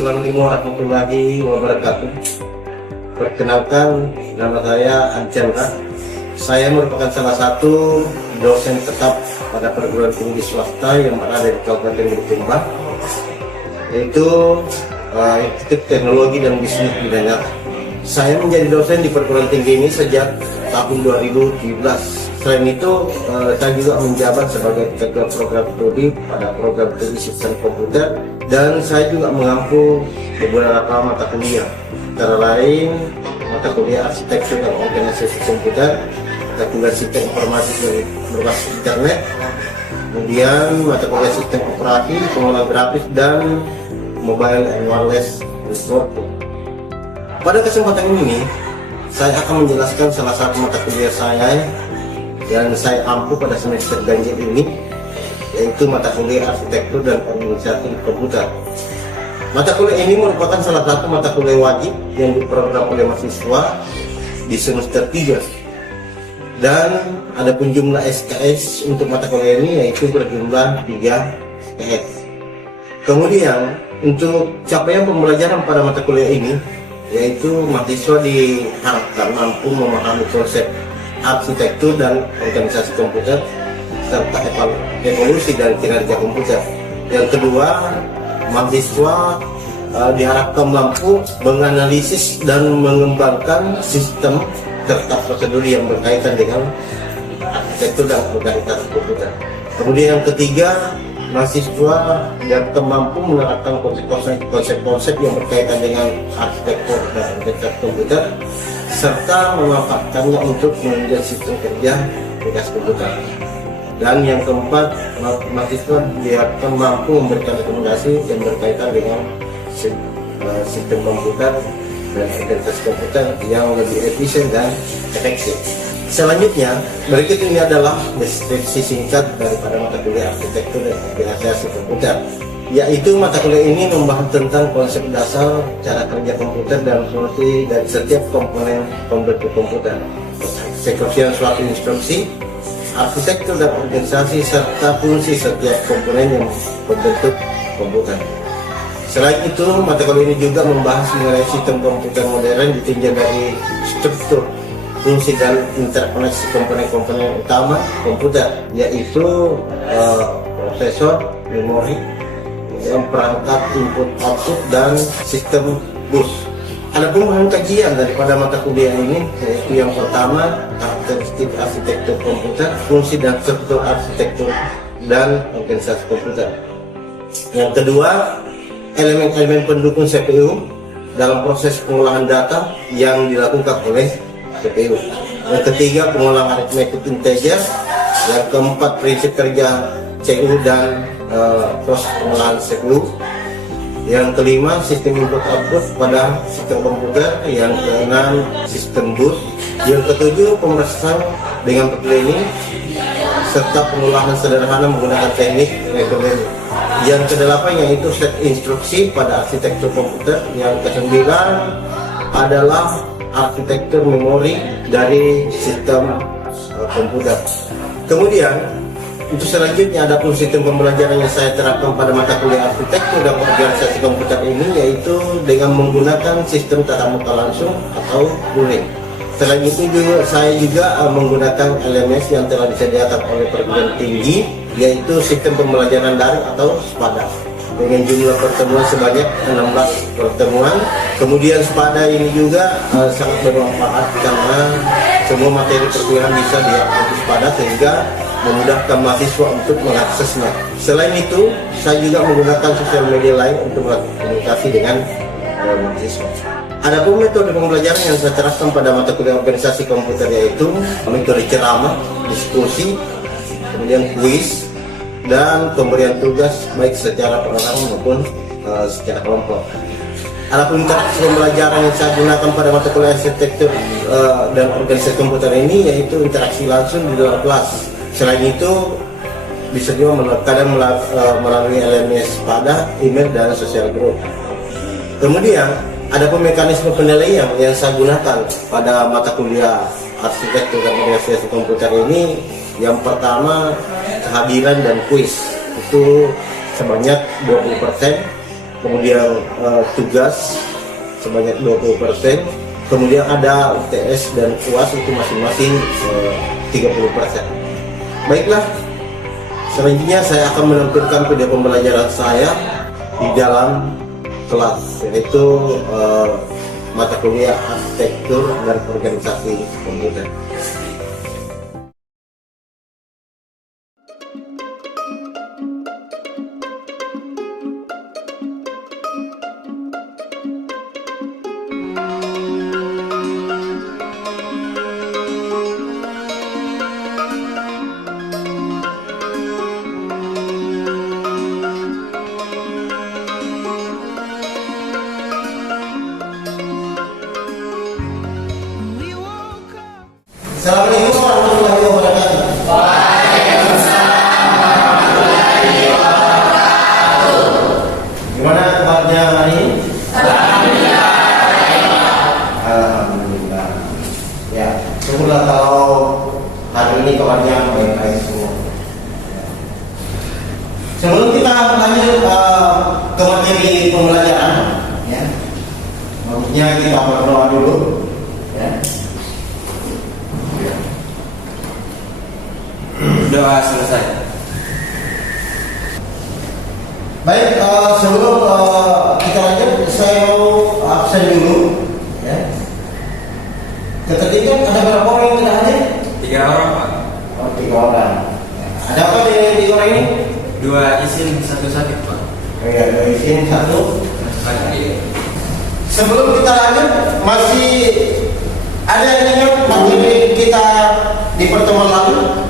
Assalamualaikum warahmatullahi wabarakatuh. Perkenalkan, nama saya Ancendra. Saya merupakan salah satu dosen tetap pada perguruan tinggi swasta yang berada di Kabupaten Bulukumba, yaitu Institut Teknologi dan Bisnis Bidang Nyata. Saya menjadi dosen di perguruan tinggi ini sejak tahun 2017. Selain itu, saya juga menjabat sebagai ketua program studi pada program studi sistem komputer, dan saya juga mengampu beberapa mata kuliah, antara lain mata kuliah arsitektur dan organisasi komputer, mata kuliah sistem informasi berbasis internet, kemudian mata kuliah sistem operasi, pengolahan grafis, dan mobile and wireless networking. Pada kesempatan ini, saya akan menjelaskan salah satu mata kuliah saya yang saya ampu pada semester ganjil ini, yaitu mata kuliah arsitektur dan organisasi komputer. Mata kuliah ini merupakan salah satu mata kuliah wajib yang diprogram oleh mahasiswa di semester 3, dan ada pun jumlah SKS untuk mata kuliah ini yaitu berjumlah 3 SKS. Kemudian untuk capaian pembelajaran pada mata kuliah ini, yaitu mahasiswa diharapkan mampu memahami konsep arsitektur dan organisasi komputer serta evolusi dan kinerja komputer. Yang kedua, mahasiswa diharapkan mampu menganalisis dan mengembangkan sistem serta prosedur yang berkaitan dengan arsitektur dan organisasi komputer. Kemudian yang ketiga, mahasiswa diharapkan mampu menerapkan konsep-konsep yang berkaitan dengan arsitektur dan organisasi komputer serta memanfaatkannya untuk menunjang sistem kerja aplikasi komputer. Dan yang keempat, mahasiswa diharapkan mampu memberikan rekomendasi yang berkaitan dengan sistem komputer dan organisasi komputer yang lebih efisien dan efektif. Selanjutnya, berikut ini adalah deskripsi singkat daripada mata kuliah arsitektur dan organisasi komputer, yaitu mata kuliah ini membahas tentang konsep dasar cara kerja komputer dan fungsi dari setiap komponen pembentuk komputer, eksekusi suatu instruksi, arsitektur dan organisasi, serta fungsi setiap komponen yang membentuk komputer. Selain itu, mata kuliah ini juga membahas mengenai sistem komputer modern ditinjau dari struktur, fungsi, dan interkoneksi komponen-komponen utama komputer, yaitu prosesor, memori, perangkat input output, dan sistem bus. Adapun bahan kajian daripada mata kuliah ini yaitu yang pertama, karakteristik arsitektur komputer, fungsi dan struktur arsitektur dan organisasi komputer. Yang kedua, elemen-elemen pendukung CPU dalam proses pengolahan data yang dilakukan oleh CPU. Yang ketiga, pengolahan aritmetik integer. Yang keempat, prinsip kerja CPU dan proses pengolahan CPU. Yang kelima, sistem input output pada sistem komputer. Yang keenam, sistem bus. Yang ketujuh, pemrosesan dengan planning serta pengolahan sederhana menggunakan teknik rekomen. Yang kedelapan yaitu set instruksi pada arsitektur komputer. Yang kesembilan adalah arsitektur memori dari sistem komputer. Kemudian untuk selanjutnya ada pun sistem pembelajaran yang saya terapkan pada mata kuliah arsitektur dan organisasi komputer ini, yaitu dengan menggunakan sistem tatap muka langsung atau luring. Selain itu saya juga menggunakan LMS yang telah disediakan oleh perguruan tinggi, yaitu sistem pembelajaran daring atau SPADA, dengan jumlah pertemuan sebanyak 16 pertemuan. Kemudian SPADA ini juga sangat bermanfaat karena semua materi perkuliahan bisa diakses di SPADA sehingga memudahkan mahasiswa untuk mengaksesnya. Selain itu, saya juga menggunakan sosial media lain untuk berkomunikasi dengan mahasiswa. Adapun metode pembelajaran yang saya terapkan pada mata kuliah organisasi komputer yaitu metode ceramah, diskusi, kemudian kuis, dan pemberian tugas baik secara personal maupun secara kelompok. Adapun interaksi pembelajaran yang saya gunakan pada mata kuliah arsitektur dan organisasi komputer ini yaitu interaksi langsung di dalam kelas. Selain itu bisa juga kadang melalui LMS pada email dan sosial group. Kemudian ada mekanisme penilaian yang saya gunakan pada mata kuliah arsitektur dan organisasi komputer ini. Yang pertama, kehadiran dan kuis itu sebanyak 20%. kemudian tugas sebanyak 20%, kemudian ada UTS dan UAS itu masing-masing 30%. Baiklah, selanjutnya saya akan menampilkan video pembelajaran saya di dalam kelas, yaitu mata kuliah arsitektur dan organisasi komputer. Assalamualaikum warahmatullahi wabarakatuh. Gimana kabarnya hari ini? Alhamdulillah. Ya, syukurlah kalau hari ini kabarnya baik-baik semua. Sebelum kita lanjut ke materi pembelajaran, ya, maksudnya kita berdoa dulu, ya. Doa selesai. Baik, sebelum kita lanjut, saya mau absen dulu, ya. Ketika ada berapa orang yang tidak hadir? 3 orang, Pak. Oh, 3 orang. Ada apa di 3 orang ini? 2 izin, 1 sakit, Pak. Oh iya, 2 izin, 1 Sakit. Sebelum kita lanjut, masih ada yang ingat materi kita di pertemuan lalu?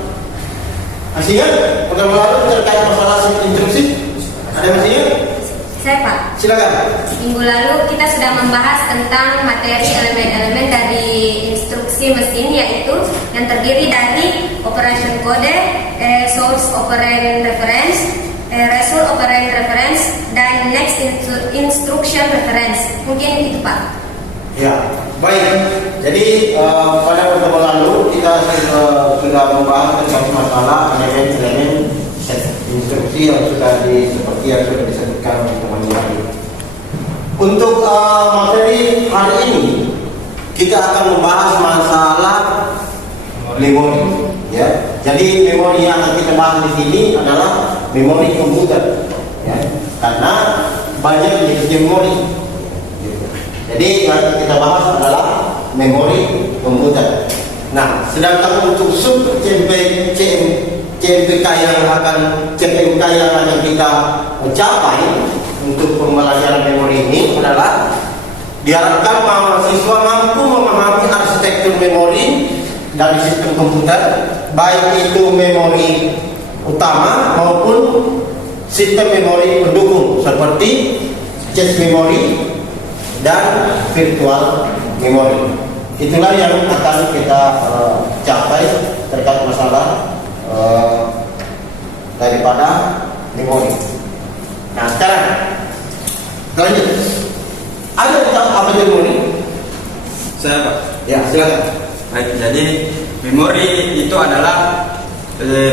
Masih ingat? Pertemuan lalu terkait masalah instruksi? Ada masih ingat? Saya Pak. Silakan. Minggu lalu kita sudah membahas tentang materi elemen-elemen dari instruksi mesin, yaitu yang terdiri dari operation code, source operand reference, result operand reference, dan next instruction reference. Mungkin itu Pak. Ya, baik. Jadi pada pertemuan lalu kita sudah membahas tentang masalah elemen-elemen instruksi yang seperti yang sudah disebutkan oleh teman tadi. Untuk materi hari ini kita akan membahas masalah memori. Ya, jadi memori yang akan kita bahas di sini adalah memori komputer. Ya, karena banyak jenis memori. Jadi yang kita bahas adalah memori komputer. Nah, sedangkan untuk sub CMPK yang akan kita capai untuk pembelajaran memori ini adalah diharapkan mahasiswa mampu memahami arsitektur memori dari sistem komputer, baik itu memori utama maupun sistem memori pendukung seperti cache memori dan virtual memory. Itulah yang akan kita capai terkait masalah daripada memori. Nah, sekarang lanjut. Ada tentang apa itu memori? Saya, Pak. Ya, silakan. Baik, jadi memori itu adalah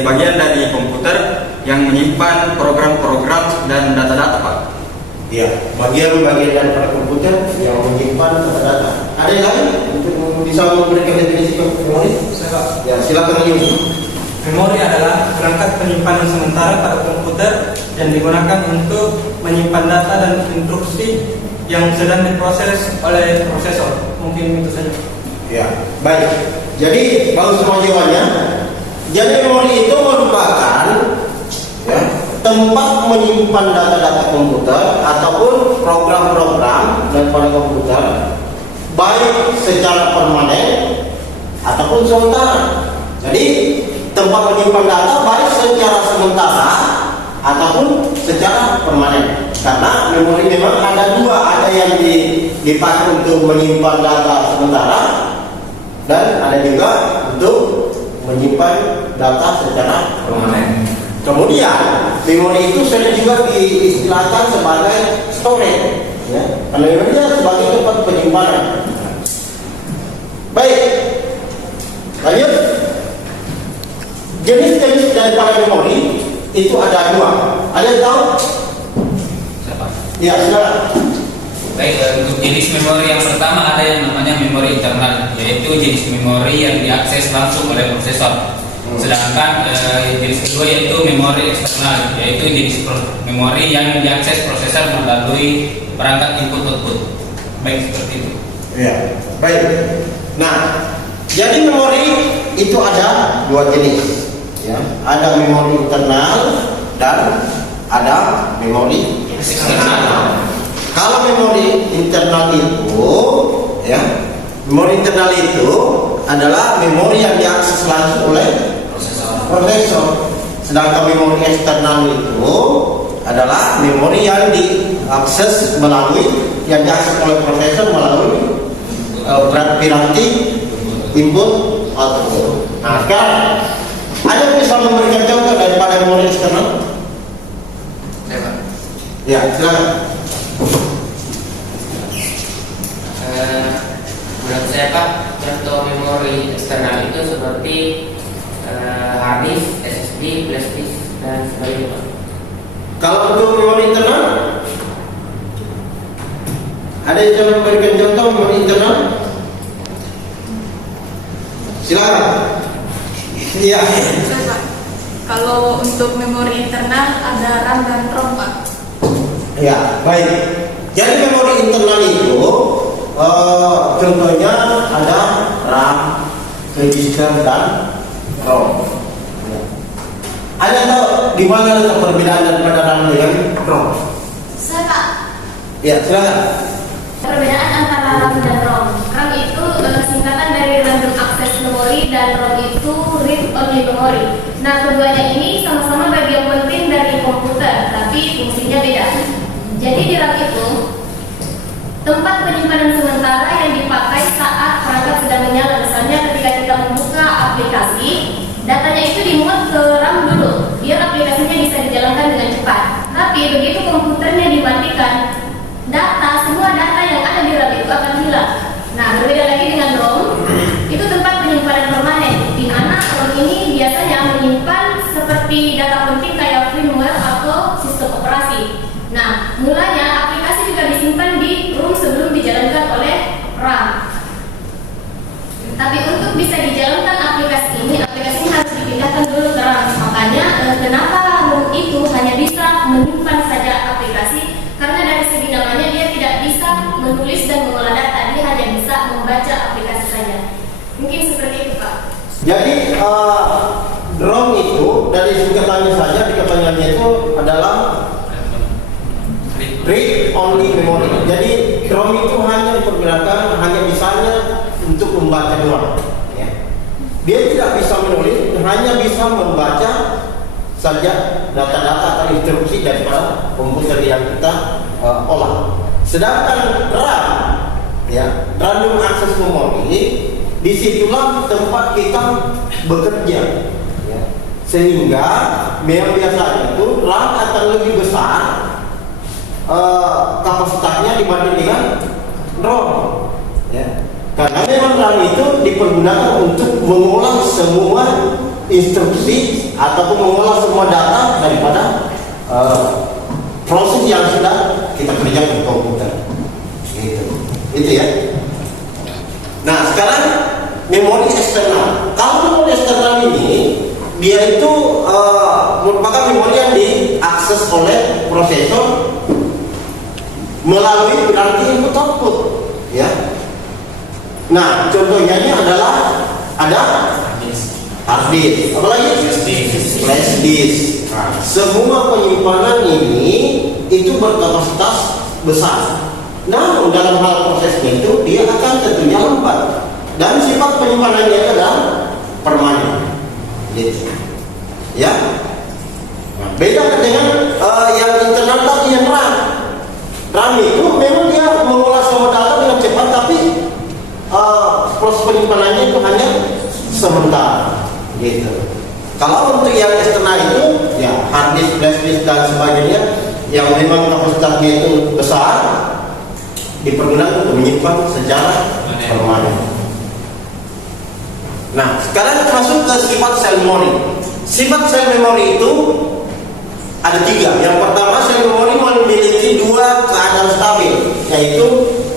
bagian dari komputer yang menyimpan program-program dan data-data, Pak. Ya, bagian-bagian dari pada komputer yang menyimpan data. Ada yang lain untuk bisa memberikan definisi memori? Saya, Ya, silakan Yuni. Memori adalah perangkat penyimpanan sementara pada komputer yang digunakan untuk menyimpan data dan instruksi yang sedang diproses oleh prosesor. Mungkin itu saja. Ya, baik. Jadi bagus semua jawabannya. Jadi memori itu merupakan ya, tempat menyimpan data-data komputer ataupun program-program daripada komputer, baik secara permanen ataupun sementara. Jadi tempat menyimpan data baik secara sementara ataupun secara permanen. Karena memori memang ada dua, ada yang dipakai untuk menyimpan data sementara dan ada juga untuk menyimpan data secara permanen. Kemudian memori itu sering juga diistilahkan sebagai storage, ya, karena memorinya sebagai tempat penyimpanan. Baik, lanjut. Jenis-jenis daripada memori itu ada dua. Ada yang tahu? Ya, silakan. Baik, untuk jenis memori yang pertama ada yang namanya memori internal, yaitu jenis memori yang diakses langsung oleh prosesor. Sedangkan jenis kedua yaitu memori eksternal, yaitu jenis memori yang diakses prosesor melalui perangkat input output. Baik, seperti itu. Ya, baik. Nah, jadi memori itu ada dua jenis. Ya, ada memori internal dan ada memori eksternal. Kalau memori internal itu, ya, memori internal itu adalah memori yang diakses langsung oleh prosesor. Sedangkan memori eksternal itu adalah memori yang diakses yang diakses oleh prosesor melalui piranti input output. Nah, sekarang ada yang bisa memberikan contoh daripada memori eksternal? Ya, silakan. Menurut saya Pak, contoh memori eksternal itu seperti hard disk, SSD, flash disk dan sebagainya Pak. Kalau untuk memori internal, ada yang bisa memberikan contoh memori internal? Silakan. Iya. Pak, kalau untuk memori internal ada RAM dan ROM Pak. Ya, baik. Jadi memori internal itu contohnya ada RAM, register dan ROM. Ya. Ada tahu di mana letak perbedaan daripada RAM dengan ROM? Saya Pak, Ya, silakan. perbedaan antara RAM dan ROM. RAM itu singkatan dari random access memory dan ROM itu read only memory. Nah, keduanya ini sama-sama bagian penting dari komputer, tapi fungsinya beda. Jadi di RAM itu tempat penyimpanan sementara yang dipakai saat perangkat sedang menyala. Misalnya ketika kita membuka aplikasi, datanya itu dimuat ke RAM dulu, biar aplikasinya bisa dijalankan dengan cepat. Tapi begitu komputernya dimatikan, semua data yang ada di RAM itu akan hilang. Nah, berbeda lagi dengan ROM, itu tempat penyimpanan permanen, di mana ROM ini biasanya menyimpan seperti data penting kayak firmware atau sistem operasi. Nah, mulanya aplikasi juga disimpan di ROM sebelum dijalankan oleh RAM. Tapi untuk bisa dijalankan aplikasi ini harus dipindahkan dulu ke RAM. Makanya kenapa ROM itu hanya bisa menyimpan saja aplikasi, karena dari segi namanya dia tidak bisa menulis dan mengolah data, dia hanya bisa membaca aplikasi saja. Mungkin seperti itu Pak. Jadi ROM itu dari singkatannya saja, dikatakannya itu adalah read only memory. Jadi ROM itu hanya diperkirakan hanya bisanya untuk membaca doang. Ya. Dia tidak bisa menulis, hanya bisa membaca saja data-data atau instruksi daripada komputer yang kita olah. Sedangkan RAM, ya, random access memory, disitulah tempat kita bekerja. Ya. Sehingga yang biasanya itu RAM akan lebih besar kapasitasnya dibanding dengan ROM. Ya. Karena memang RAM itu dipergunakan untuk mengolah semua instruksi ataupun mengolah semua data daripada proses yang sudah kita kerjakan di komputer. Itu ya. Nah, sekarang memori eksternal. Kalau memori eksternal ini dia itu merupakan memori yang diakses oleh prosesor melalui piranti input output, ya. Nah, contohnya ini adalah ada hard disk, apalagi flash disk. Nah, semua penyimpanan ini itu berkapasitas besar. Namun dalam hal prosesnya itu dia akan tentunya lambat dan sifat penyimpanannya itu adalah permanen, gitu. Ya. Nah, beda dengan yang internal tadi yang RAM. RAM itu memang dia mengolah semua data dengan cepat, tapi proses penyimpanannya itu hanya sebentar, gitu. Kalau untuk yang eksternal itu, ya hard disk, flash disk dan sebagainya, yang memang kapasitasnya itu besar, dipergunakan untuk menyimpan secara permanen. Nah, sekarang masuk ke sifat sel memori. Sifat sel memori itu ada 3. Yang pertama, sel memori memiliki 2 yaitu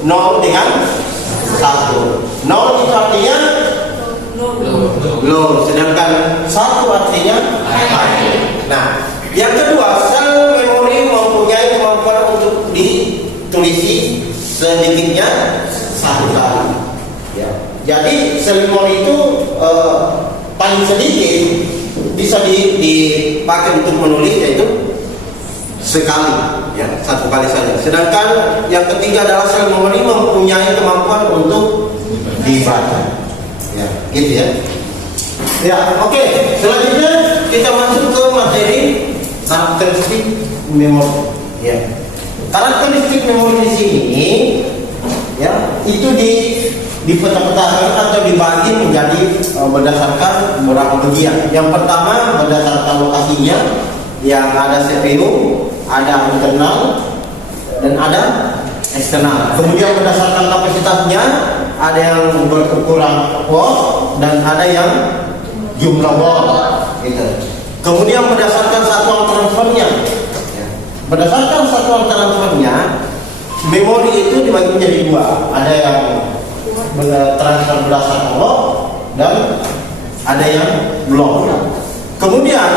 0 dengan 1. 0 itu artinya low, sedangkan 1 artinya high. Nah, yang kedua, sel memori mempunyai kemampuan untuk ditulisi sedikitnya 1 kali. Ya. Jadi sel memori itu paling sedikit bisa dipakai untuk menulis yaitu sekali, ya, 1 kali saja. Sedangkan yang ketiga adalah sel memori mempunyai kemampuan untuk dibaca. Ya, gitu ya. Ya, oke. Selanjutnya kita masuk ke materi karakteristik memori. Ya. Karakteristik memori di sini, ya, itu dipecah-pecahkan atau dibagi menjadi berdasarkan beberapa bagian. Yang pertama berdasarkan lokasinya, yang ada CPU, ada internal, dan ada eksternal. Kemudian berdasarkan kapasitasnya, ada yang berukuran watt dan ada yang jumlah watt. Gitu. Kemudian berdasarkan satuan transfernya, berdasarkan satuan transfernya, memori itu dibagi menjadi 2. Ada yang transfer berdasarkan watt dan ada yang blok. Kemudian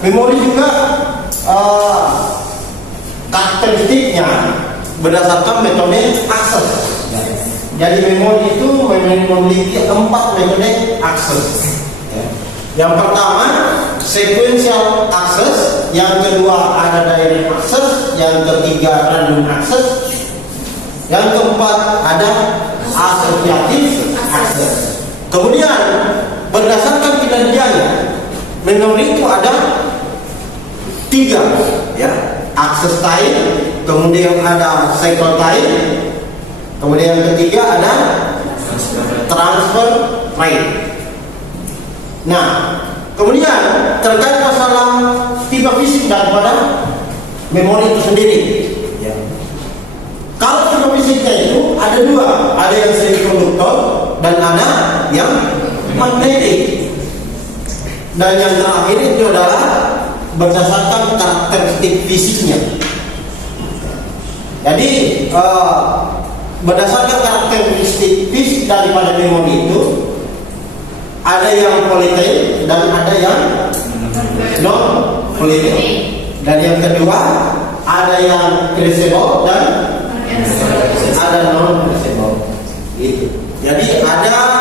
memori juga karakteristiknya berdasarkan metode akses. Jadi memori itu memiliki 4 metode akses. Yang pertama sequential access, yang kedua ada direct access, yang ketiga random access, yang keempat ada associative access. Kemudian berdasarkan kinerjanya, memori itu ada 3, ya, access time, kemudian ada cycle time, kemudian yang ketiga ada transfer rate. Nah, kemudian terkait masalah tipe fisik daripada memori itu sendiri, ya. Kalau tipe fisiknya itu ada 2, ada yang semikonduktor dan ada yang magnetik. Dan yang terakhir itu adalah berdasarkan karakteristik fisiknya. Jadi berdasarkan karakteristik fisik daripada memori itu, ada yang volatile dan ada yang non volatile. Dan yang kedua ada yang irreversible dan ada non irreversible. Gitu. Jadi ada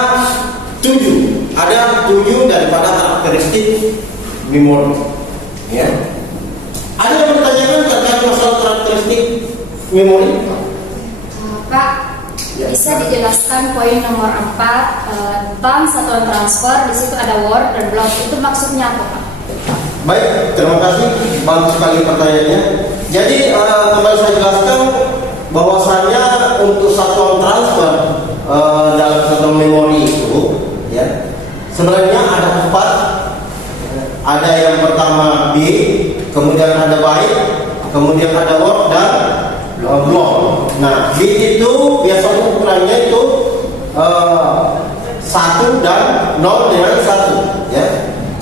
7 daripada karakteristik memori. Ya. Ada yang bertanyakan terkait masalah karakteristik memori? Pak, bisa dijelaskan poin nomor 4 tentang satuan transfer. Di situ ada word dan block. Itu maksudnya apa, Pak? Baik, terima kasih. Bagus sekali pertanyaannya. Jadi kembali saya jelaskan bahwasanya untuk satuan transfer dalam satuan memori itu, ya, sebenarnya ada 4. Ada yang pertama B, kemudian ada byte, kemudian ada word dan block. Nah, bit itu biasanya ukurannya itu 1 dan 0 dengan 1, ya.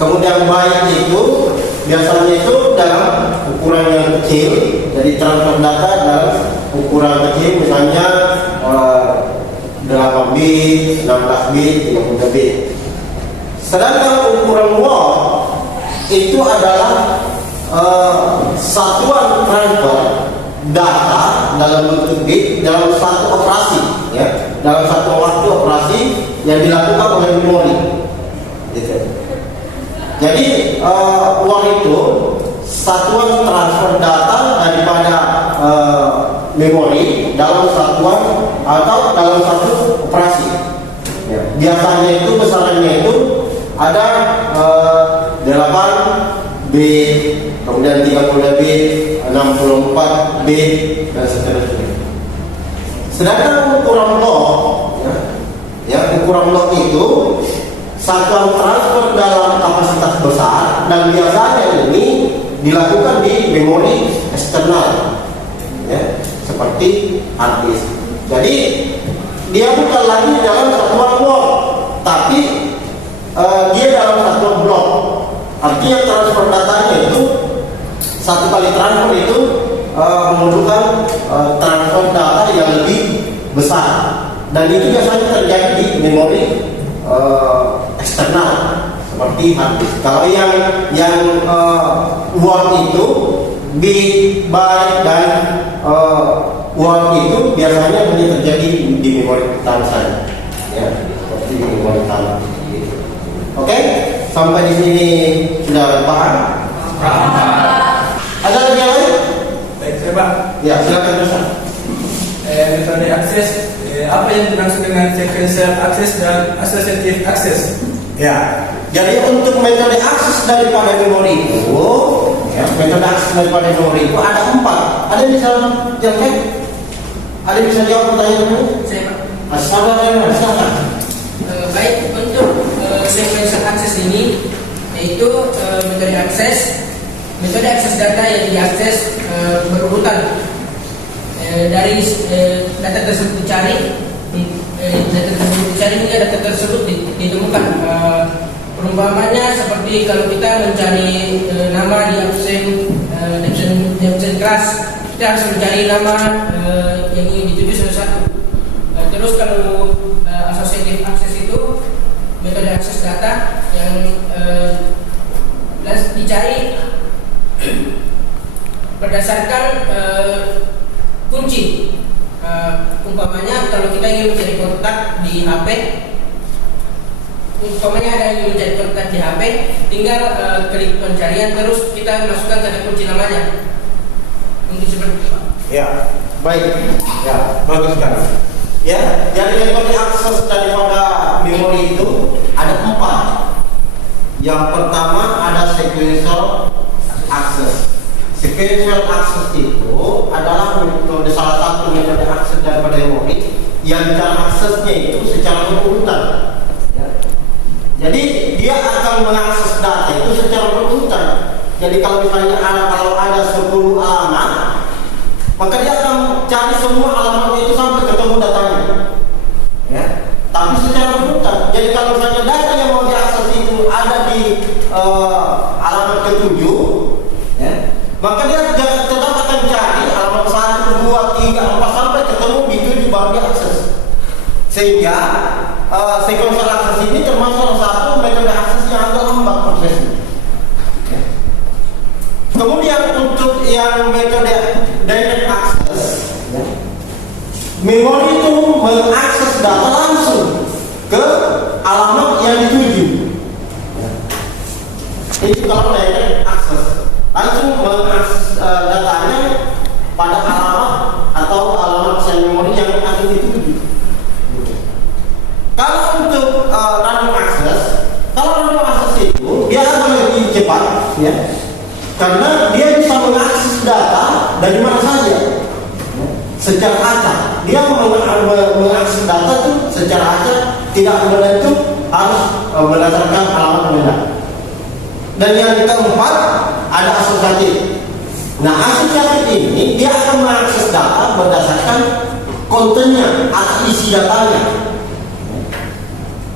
Kemudian byte itu biasanya itu dalam ukuran yang kecil, jadi transfer data dalam ukuran kecil, misalnya 8 bit, 16 bit, 32 bit. Sedangkan ukuran word itu adalah satuan transfer data dalam bentuk bit dalam satu operasi, ya, dalam satu waktu operasi yang dilakukan oleh memori. Gitu. Jadi word itu satuan transfer data daripada memori dalam satuan atau dalam satu operasi. Ya. Biasanya itu besarannya itu ada 8 bit, kemudian 32 bit, 64 bit, dan seterusnya. Sedangkan ukuran block, ya, ukuran block itu satuan transfer dalam kapasitas besar dan biasanya ini dilakukan di memori eksternal, ya, seperti hard disk. Jadi dia bukan lagi dalam satuan word, tapi dia dalam satuan block. Artinya transfer datanya itu 1 kali transfer itu membutuhkan transfer data yang lebih besar, dan itu biasanya terjadi di memori eksternal seperti hard disk. Kalau yang Word itu bit, byte dan Word itu biasanya hanya terjadi di memori utama saja, ya, seperti di memori utama. Oke, sampai di sini sudah paham? Ada lagi yang lain? Baik, saya Pak. Ya, silakan Ustaz. Metode akses, apa yang dimaksud dengan sequential access dan associative access? Ya, jadi untuk metode akses daripada memori itu, ya, metode akses daripada memori itu ada 4. Ada yang bisa jawab? Ada yang bisa jawab pertanyaan itu? Saya Pak. Sabar, silakan. Baik, untuk sequential access ini yaitu metode akses data yang diakses berurutan dari data tersebut dicari hingga data tersebut ditemukan. Perumpamannya seperti kalau kita mencari nama di absen kelas, kita harus mencari nama yang ingin dituju satu-satu. Terus kalau associative access itu metode akses data yang dicari berdasarkan kunci. Umpamanya kalau kita ingin mencari kontak di HP, umpamanya ada yang ingin mencari kontak di HP, tinggal klik pencarian terus kita masukkan kata kunci namanya. Mungkin seperti itu, Pak. Ya, baik. Ya, bagus sekali. Ya, jadi metode akses daripada memori itu ada 4. Yang pertama ada sequential access. Sequential access itu adalah metode, salah satu metode akses daripada memori yang cara aksesnya itu secara berurutan. Ya. Jadi dia akan mengakses data itu secara berurutan. Jadi kalau misalnya kalau ada 10 alamat, maka dia akan cari semua alamat itu sampai ketemu datanya. Ya. Tapi secara berurutan. Jadi kalau misalnya data yang mau diakses itu ada di alamat ke-7, ya, maka dia tetap akan cari alamat 1, 2, 3, 4 sampai ketemu di 7 baru diakses. Sehingga sequential access ini termasuk satu metode akses yang agak lambat prosesnya. Ya. Kemudian untuk yang metode direct access, ya, memori itu mengakses data langsung ke alamat yang dituju. Ya. Itu kalau direct access, langsung mengakses datanya pada alamat atau alamat sel memori yang akan dituju. Kalau untuk random access, itu dia akan lebih cepat, ya, karena dia bisa mengakses data dari mana saja, ya, secara acak. Dia mengakses data itu secara acak, tidak menentu harus berdasarkan alamat benda. Dan yang keempat ada asosiatif. Nah, asosiatif ini dia akan mengakses data berdasarkan kontennya atau isi datanya.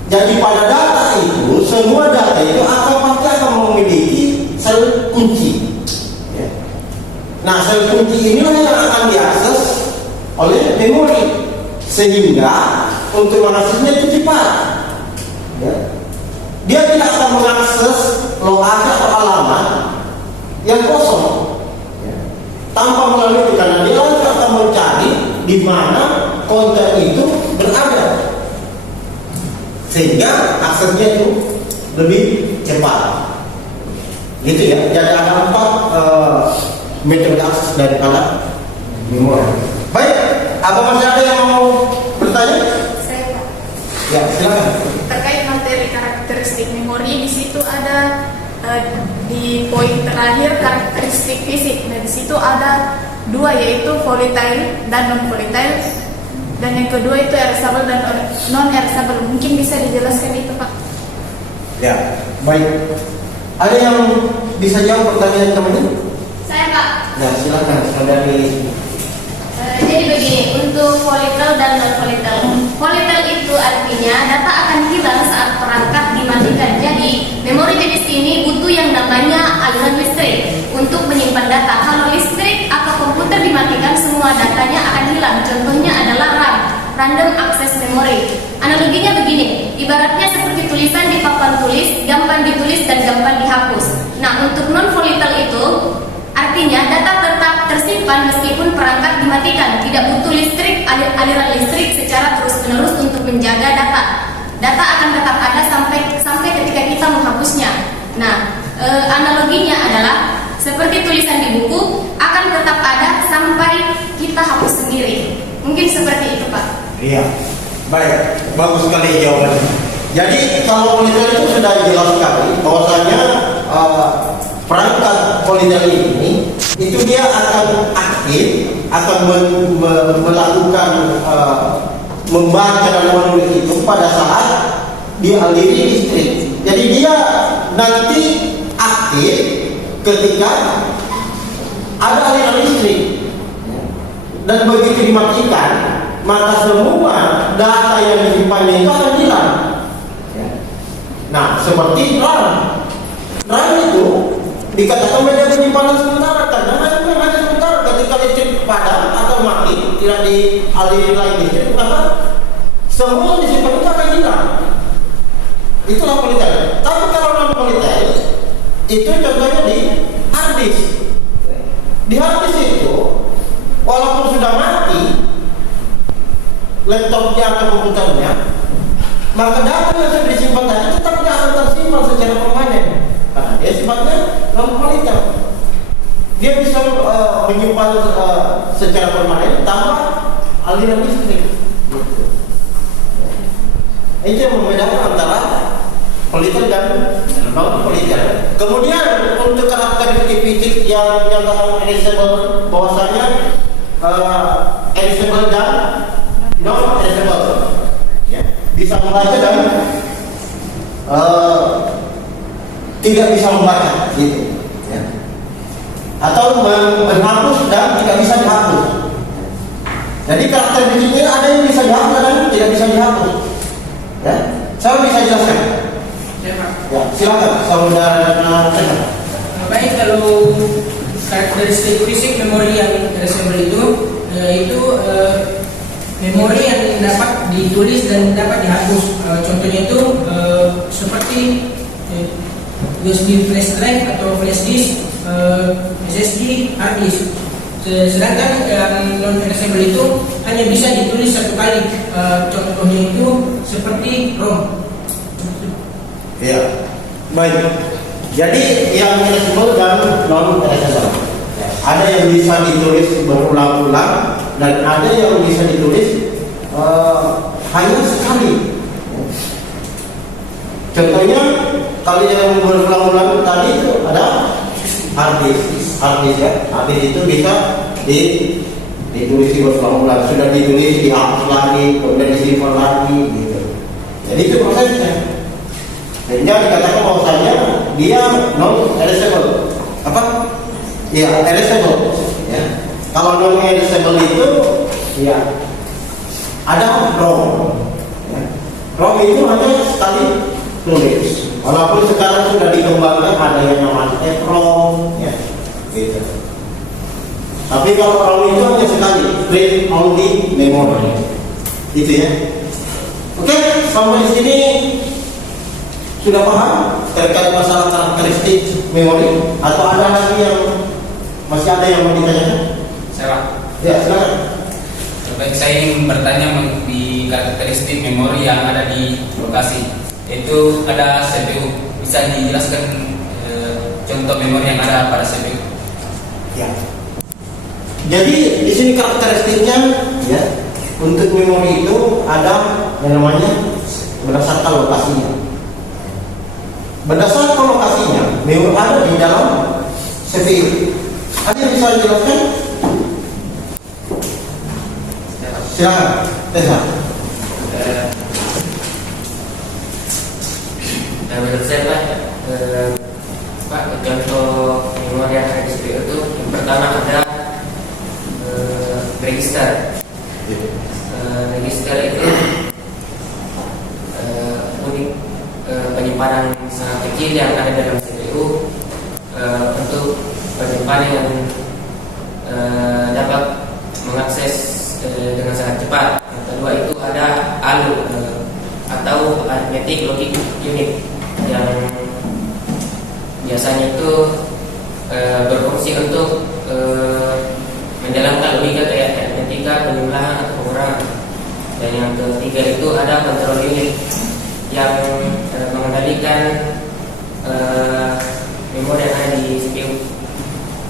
Jadi pada data itu, semua data itu pasti akan memiliki sel kunci. Ya. Nah, sel kunci inilah yang akan diakses oleh memori, sehingga untuk mengaksesnya itu cepat. Ya. Dia tidak akan mengakses lokasi atau alamat yang kosong, ya, tanpa melalui itu, karena dia akan mencari di mana konten itu berada. Sehingga aksesnya itu lebih cepat, gitu ya. Jadi ada 4 metode akses daripada memori. Baik, apa masih ada yang mau bertanya? Saya Pak. Ya, silakan. Terkait materi karakteristik memori, di situ ada di poin terakhir karakteristik fisik. Nah, di situ ada 2, yaitu volatile dan non volatile. Dan yang kedua itu erasable dan non erasable. Mungkin bisa dijelaskan itu, Pak? Ya, baik. Ada yang bisa jawab pertanyaan teman-teman? Saya Pak. Ya, silakan saudari. Jadi begini, untuk volatile dan non volatile. Volatile itu artinya data akan hilang saat perangkat dimatikan. Jadi memori jenis ini butuh yang namanya aliran listrik untuk menyimpan data. Kalau listrik atau komputer semua datanya akan hilang. Contohnya adalah RAM, Random Access Memory. Analoginya begini, ibaratnya seperti tulisan di papan tulis, gampang ditulis dan gampang dihapus. Nah, untuk non-volatile itu artinya data tetap tersimpan meskipun perangkat dimatikan, tidak butuh listrik, aliran listrik secara terus-menerus untuk menjaga data. Data akan tetap ada sampai ketika kita menghapusnya. Nah, analoginya adalah seperti tulisan di buku akan tetap ada sampai kita hapus sendiri. Mungkin seperti itu, Pak. Iya, baik, bagus sekali jawabannya. Jadi kalau volatile itu sudah jelas sekali bahwasanya perangkat volatile ini itu dia akan aktif, akan melakukan membaca dan menulis itu pada saat dialiri listrik. Jadi dia nanti aktif ketika ada aliran listrik, dan begitu dimatikan maka semua data yang disimpannya itu akan hilang. Nah, seperti RAM itu dikatakan media penyimpanan sementara karena hanya sementara. Ketika listrik padam atau mati, tidak dialiri lagi listrik, maka semua yang disimpan itu akan hilang. Itulah volatile. Tapi kalau non volatile itu contohnya di hard disk. Di hard disk itu walaupun sudah mati laptopnya atau komputernya, maka data yang sudah disimpan tadi tetap tidak akan tersimpan secara permanen karena dia sifatnya non volatile. Dia bisa menyimpan secara permanen tanpa aliran listrik. Itu yang membedakan antara volatile dan non volatile. Kemudian untuk karakteristik fisik yang erasable, bahwasanya erasable dan non erasable, ya, bisa membaca dan tidak bisa membaca, gitu, ya. Atau menghapus dan tidak bisa dihapus. Jadi karakteristiknya ada yang bisa dihapus dan tidak bisa dihapus. Ya, saya bisa jelaskan. Ya, Pak. Ya, silakan saudara. Baik, kalau karakteristik fisik memori yang erasable itu yaitu memori yang dapat ditulis dan dapat dihapus. Contohnya itu seperti USB flash drive atau flash disk, SSD, hard disk. Sedangkan yang non erasable itu hanya bisa ditulis satu kali. Contohnya itu seperti ROM. Ya, baik. Jadi yang erasable dan non erasable, ada yang bisa ditulis berulang-ulang dan ada yang bisa ditulis hanya sekali. Contohnya kalau yang berulang-ulang tadi itu ada hard disk ya. Hard disk itu bisa ditulis berulang-ulang, sudah ditulis dihapus lagi, kemudian disimpan lagi, gitu. Jadi itu prosesnya. Sehingga dikatakan bahwasanya dia non erasable. Apa? Ya, erasable. Ya. Kalau non erasable itu, ya ada ROM. Ya. ROM itu hanya sekali tulis. Walaupun sekarang sudah dikembangkan ada yang namanya EPROM, ya, gitu. Tapi kalau ROM itu hanya sekali, read only memory. Gitu ya. Oke, sampai di sini sudah paham terkait masalah karakteristik memori, atau ada lagi yang masih ada yang mau ditanyakan? Saya, Ya, silakan. baik, saya ingin bertanya di karakteristik memori yang ada di lokasi. Itu ada CPU. Bisa dijelaskan contoh memori yang ada pada CPU? Ya. Jadi di sini karakteristiknya, ya, untuk memori itu ada yang namanya berdasarkan lokasinya. Berdasarkan lokasinya, memori ada di dalam CPU. Ada yang bisa dijelaskan? Silakan, Tessa. Menurut saya Pak, contoh memori yang ada di CPU itu yang pertama ada register. Register itu unik penyimpanan sangat kecil yang ada dalam CPU untuk penyimpanan yang dapat mengakses dengan sangat cepat. Yang kedua itu ada ALU atau Arithmetic Logic Unit yang biasanya itu berfungsi untuk menjalankan logika kayak aritmetika, penjumlahan atau pengurangan. Dan yang ketiga itu ada control unit yang mengendalikan memori yang ada di CPU.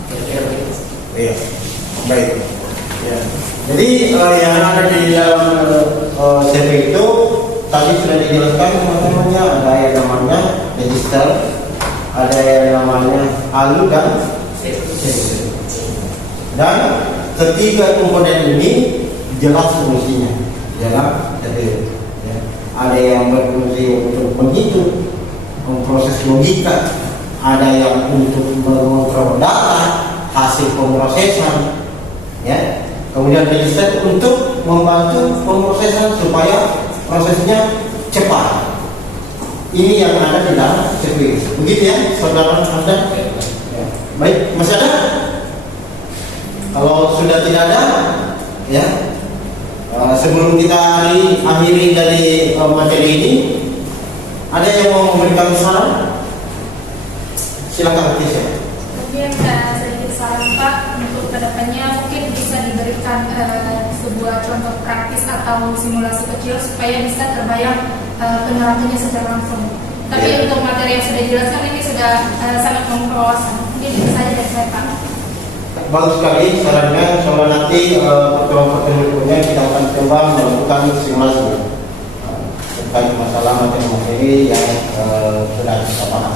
Kira-kira begitu. Iya, baik. Ya. Jadi yang ada di dalam CPU itu tadi sudah dijelaskan teman-temannya, ada yang namanya register, ada yang namanya ALU dan CPU. Dan ketiga komponen ini jelas fungsinya dalam CPU. Ya. Ada yang berfungsi untuk menghitung, memproses logika, ada yang untuk mengontrol data hasil pemrosesan, ya. Kemudian register untuk membantu pemrosesan supaya prosesnya cepat. Ini yang ada di dalam CPU. Begitu ya, saudara Anda? Ya. Baik, masih ada? Kalau sudah tidak ada, ya. Sebelum kita akhiri dari materi ini, ada yang mau memberikan saran? Silakan Tisha. Mungkin sedikit saran Pak untuk kedepannya mungkin bisa diberikan sebuah contoh praktis atau simulasi kecil supaya bisa terbayang penerapannya secara langsung. Tapi untuk materi yang sudah dijelaskan ini sudah sangat membuka wawasan. Mungkin itu saja dari saya Pak. Bagus sekali sarannya. Soalnya nanti pertemuan berikutnya kita akan coba melakukan simulasi terkait masalah materi-materi yang sudah kita paham.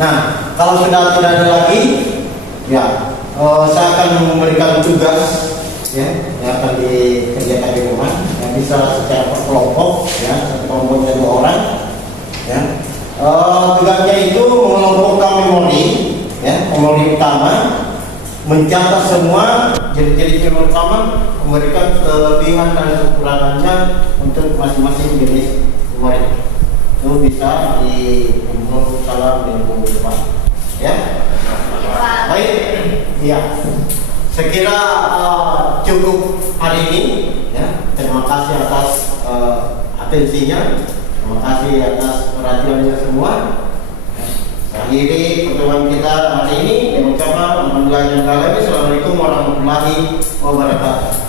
Nah, kalau sudah tidak ada lagi, ya saya akan memberikan tugas ya yang akan dikerjakan di rumah, yang bisa secara kelompok, ya satu kelompoknya 2 orang, ya. Tugasnya itu mengelompokkan memori, ya memori utama, mencatat semua jenis-jenis memori utama, memberikan kelebihan dan kekurangannya untuk masing-masing jenis memori. Itu bisa diumpul salam di minggu depan, ya. Baik, ya. Saya kira cukup hari ini, ya. Terima kasih atas atensinya, terima kasih atas perhatiannya semua. Akhiri pertemuan kita hari ini dengan ucapan Assalamualaikum warahmatullahi wabarakatuh.